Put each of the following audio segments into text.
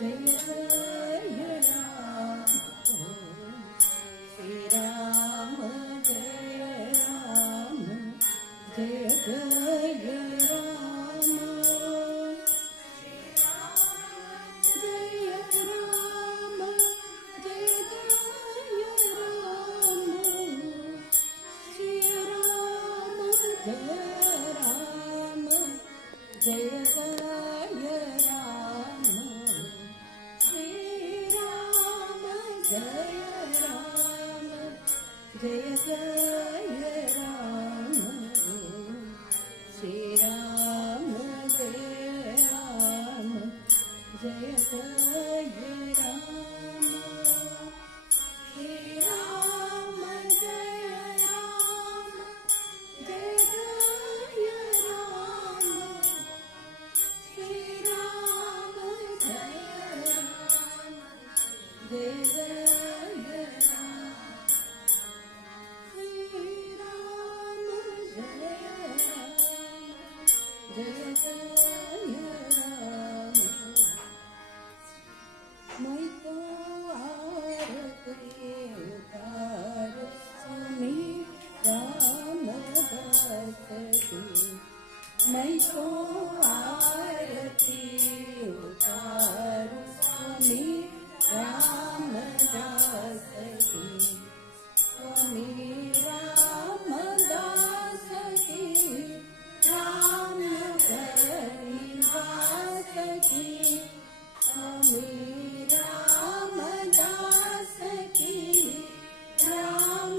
जय जय राम श्री राम जय राम जय जय राम जय राम जय राम जय राम जय राम जय जय राम श्री राम जय राम जय जय राम श्री राम जय राम जय जय राम श्री राम जय राम जय जय राम श्री राम जय राम जय जय राम श्री राम जय राम जय जय राम मैं तो आरती उतारू सुनी राम दास की मैं तो आरती उतारू सुनी राम दास की स्वामी राम दास की राम निवास की स्वामी राम दास की राम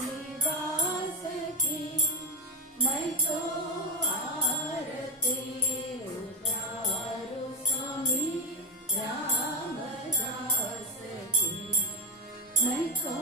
निवास की मैं तो आरती उतारू स्वामी राम दास की मैं तो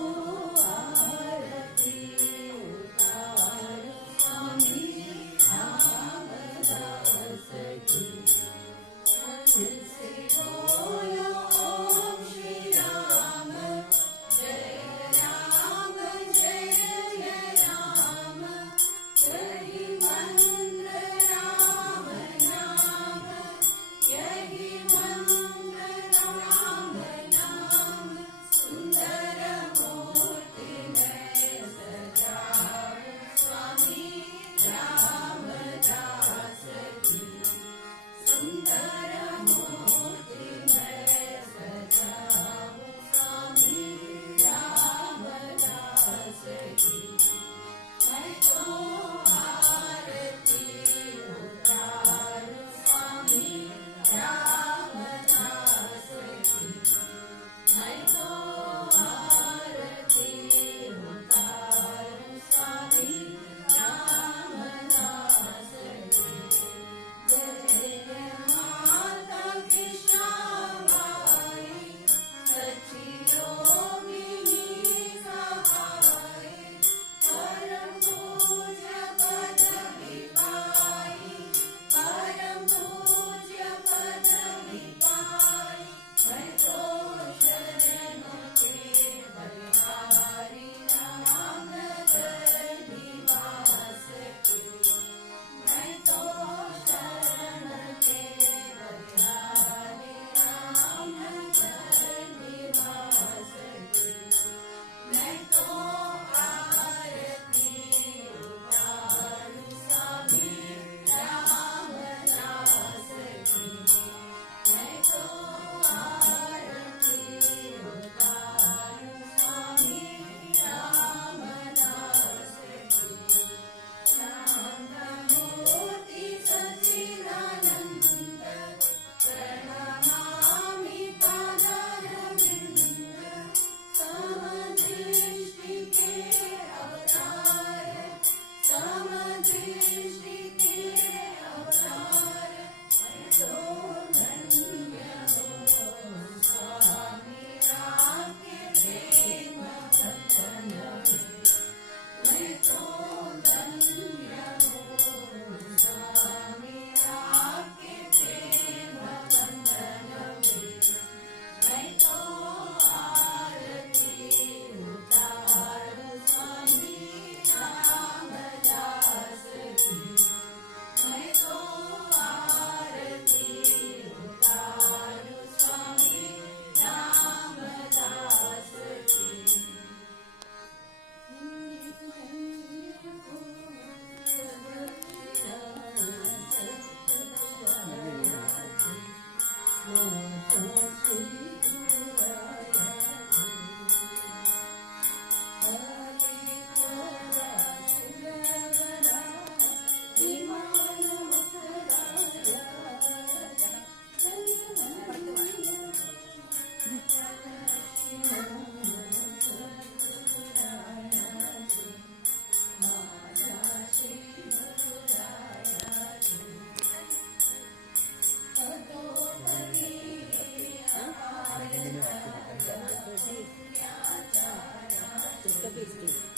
कबीर जी